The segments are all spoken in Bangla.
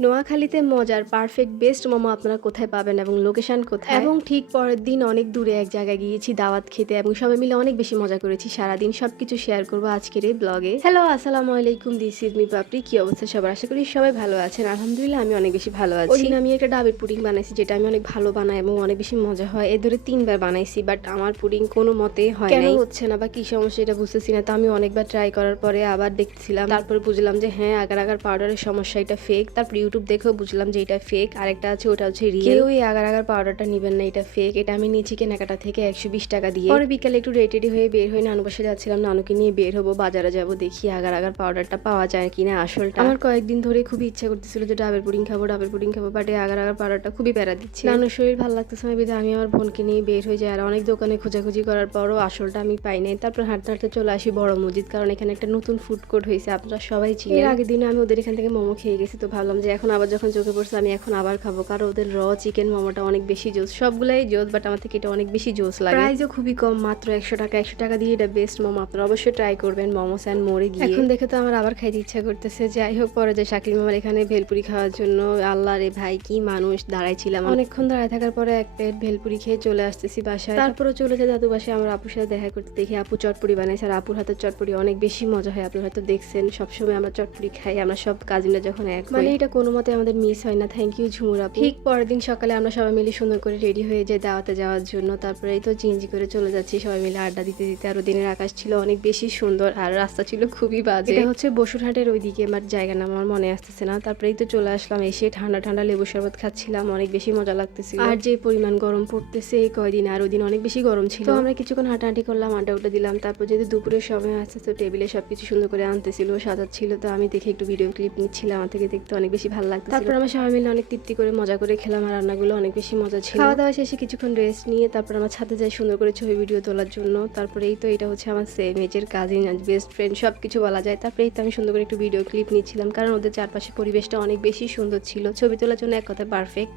নোয়াখালীতে মজার পারফেক্ট বেস্ট মোমো আপনারা কোথায় পাবেন এবং লোকেশন কোথায়? এবং ঠিক পরের দিন অনেক দূরে এক জায়গায় গিয়েছি দাওয়াত খেতে এবং সবাই মিলে অনেক বেশি মজা করেছি। সারাদিন সবকিছু শেয়ার করব আজকের এই ব্লগে হ্যালো আসসালামু আলাইকুম দিস ইজ মি পাপড়ি। কি অবস্থা সবার? আশা করি সবাই ভালো আছেন। আলহামদুলিল্লাহ আমি অনেক বেশি ভালো আছি। ওদিন আমি একটা ডাবের পুডিং বানাইছি যেটা আমি অনেক ভালো বানাই এবং অনেক বেশি মজা হয়। এ ধরে তিনবার বানাইছি বাট আমার পুডিং কোনো মতে হয় কেন হচ্ছে না বা কি সমস্যা এটা বুঝতেছি না। তো আমি অনেকবার ট্রাই করার পরে আবার দেখছিলাম তারপরে বুঝলাম যে হ্যাঁ আগার আগার পাউডারের সমস্যা এটা ফেক তারপর ইউটিউব দেখেও বুঝলাম যে এটা ফেক আরেকটা আছে ওটা হচ্ছে রিয়েল এই আগার আগার পাউডারটা নেবেন না এটা ফেক এটা আমি নিয়েছি কেনাকাটা থেকে একশো বিশ টাকা দিয়ে। পরে বিকালে একটু রেডি হয়ে বের হয়ে নানু বসে যাচ্ছিলাম। নানুকে নিয়ে বের হব বাজারে যাব দেখি আগার আগার পাউডারটা পাওয়া যায় কিনা আসলটা। আমার কয়েকদিন ধরে খুবই ইচ্ছা করতেছিল যে ডাবের পুডিং খাব ডাবের পুডিং খাব বাট এই আগার আগার পাউডারটা খুবই প্যারা দিচ্ছে। নানুর শরীর ভালো লাগতেছে না বিধে আমি আমার বোনকে নিয়ে বের হয়ে যাই। আর অনেক দোকানে খোঁজাখুঁজি করার পরও আসলটা আমি পাই নাই। তারপর হাঁটতে হাঁটতে চলে আসি বড় মসজিদ কারণ এখানে একটা নতুন ফুড কোর্ট হয়েছে আপনারা সবাই চিনেন। এর আগের দিনে আমি ওদের এখান থেকে মোমো খেয়ে গেছি তো ভাবলাম যে এখন আবার যখন চোখে পড়ছে আমি এখন আবার খাব। কারণ ওদের র চিকেন মোমোটা অনেক বেশি জোস সবগুলাই জোস বাট আমার থেকে এটা অনেক বেশি জোস লাগে। প্রাইসও খুবই কম মাত্র একশো টাকা। একশো টাকা দিয়ে এটা বেস্ট মোমো। আপনারা অবশ্যই ট্রাই করবেন মোমোস অ্যান্ড মোড়ে গিয়ে। এখন দেখে তো আমার আবার খাইতে ইচ্ছা করতেছে। যাই হোক পরে যে শাকিল মামার এখানে ভেলপুরি খাওয়ার জন্য আল্লাহ রে ভাই কি মানুষ দাঁড়াইছিলাম। অনেকক্ষণ দাঁড়ায় থাকার পরে এক প্লেট ভেলপুরি খেয়ে চলে আসতেছি বাসায়। তারপরে চলে যায় দাদু বাসায়। আমার আপুর সাথে দেখা করতে দেখি আপু চটপুরি বানাইছে আর আপুর হাতের চটপুরি অনেক বেশি মজা হয়। আপনারা হয়তো দেখছেন সবসময় আমরা চটপুরি খাই। আমরা সব কাজিনরা যখন এক মানে এটা কোনো মতে আমাদের মিস হয় না। থ্যাংক ইউ ঝুমুর আপু। ঠিক পরের দিন সকালে আমরা সবাই মিলে সুন্দর করে রেডি হয়ে যাই দাওয়াতে যাওয়ার জন্য তারপরে এই তো চিঞ্জি করে চলে যাচ্ছি সবাই মিলে আড্ডা দিতে দিতে। আর দিনের আকাশ ছিল অনেক বেশি সুন্দর আর রাস্তা ছিল খুবই বাজে। এটা হচ্ছে বসুরহাটের ওইদিকে আমার জায়গা নাম আমার মনে আসতেছে না। তারপরে এই তো চলে আসলাম এসে ঠান্ডা ঠান্ডা লেবু শরবত খাচ্ছিলাম অনেক বেশি মজা লাগতেছিল। আর যে পরিমাণ গরম পড়তেছে এই কয়দিন আর ওই দিন অনেক বেশি গরম ছিল। তো আমরা কিছুক্ষণ হাঁটাহাঁটি করলাম আড্ডা উঠে দিলাম তারপর যদি দুপুরের সময় আসতে তো টেবিলে সবকিছু সুন্দর করে আনতেছিল সাজাচ্ছিল তো আমি দেখে একটু ভিডিও ক্লিপ নিচ্ছিলাম আমার থেকে দেখতে অনেক বেশি ভালো লাগতো তারপর আমার সবাই মিলে অনেক তৃপ্তি করে মজা করে খেলাম আর রান্নাগুলো অনেক বেশি মজা ছিল। খাওয়া দাওয়া শেষে কিছুক্ষণ রেস্ট নিয়ে তারপর আমার ছাদে যাই সুন্দর করে ছবি ভিডিও তোলার জন্য। তারপরে এই তো এটা হচ্ছে আমার সেম এজের কাজিন বেস্ট ফ্রেন্ড সব কিছু বলা যায়। তারপরে এই তো আমি সুন্দর করে একটু ভিডিও ক্লিপ নিচ্ছিলাম কারণ ওদের চারপাশে পরিবেশটা অনেক বেশি সুন্দর ছিল। ছবি তোলার জন্য এক কথা পারফেক্ট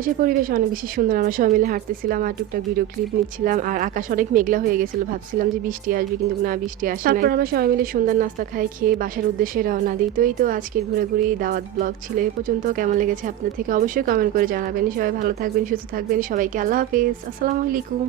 চারপাশে পরিবেশ অনেক বেশি সুন্দর। আমরা সবাই মিলে হাঁটতেছিলাম আর টুকটাক ভিডিও ক্লিপ নিচ্ছিলাম আর আকাশ অনেক মেঘলা হয়ে গেছিল। ভাবছিলাম যে বৃষ্টি আসবে কিন্তু না, বৃষ্টি আসে তারপর আমরা সবাই মিলে সুন্দর নাস্তা খাই, খেয়ে বাসার উদ্দেশ্যে রওনা দিই। তো এই তো আজকের ঘোরাঘুরি, দাওয়াত ব্লগ ছিল এ পর্যন্ত। কেমন লেগেছে আপনাদের থেকে অবশ্যই কমেন্ট করে জানাবেন। সবাই ভালো থাকবেন, সুস্থ থাকবেন। সবাইকে আল্লাহ হাফিজ। আসসালামু আলাইকুম।